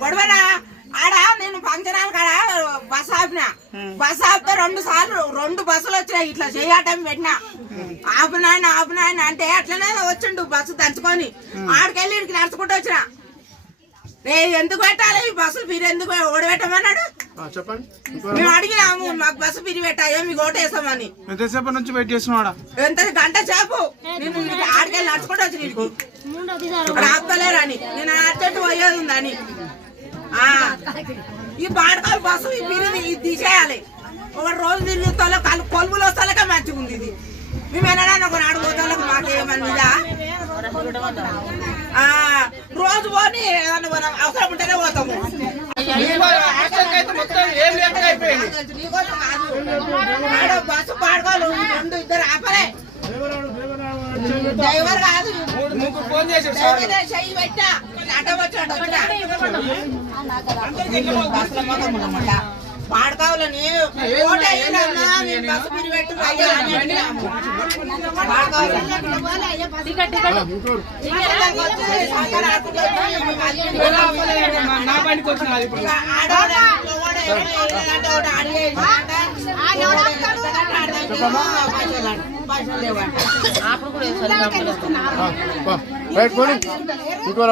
గొడవనా ఆడ నేను function hall కాడ బస్ ఆపిన బస్ ఆపితే 2 సార్లు 2 బస్సులు వచ్చినాయి ఇట్లా చేయటం పెట్టినా ఆపునాయన అంటే అట్లనే వచ్చిండు బస్సు దంచుకొని ఆడికెళ్ళి ఇడికి నడుచుకుంటూ వచ్చిన ఎందుకు పెట్టాలి ఈ బస్సులు మీరు ఎందుకు ఓడబెట్టమన్నాడు మేము అడిగినాము మాకు బస్సు పిరి పెట్టాయో మీకు ఓటేస్తామని ఎంతసేపు నుంచి వెయిట్ చేస్తున్నాడా ఎంత గంట సేపు నేను ఆడికెళ్ళి నడుచుకుంటూ వచ్చి ఆపుతలేరని నేను అర్జెంట్ పోయేది ఉందని ఈ బాడకాలు బస్సు ఈ పిరిని ఇది తీసేయాలి ఒక రోజు తిరుగుతాలో కొలుపులు వస్తాలకే మంచిగా ఉంది ఇది మేము వెళ్ళడానికి ఒక నాడు పోతాలకు మాకేమన్నా రోజు పోని ఏదన్నా మనం అవసరం ఉంటేనే పోతాము బస్సు పాడుకోవాలి 2 ఇద్దరు ఆపలే డ్రైవర్ కాదు చెయ్యి పెట్టా అడ్డ వచ్చాడు పాడుకోవాలని బస్సు పిరి పెట్టు ఇంకో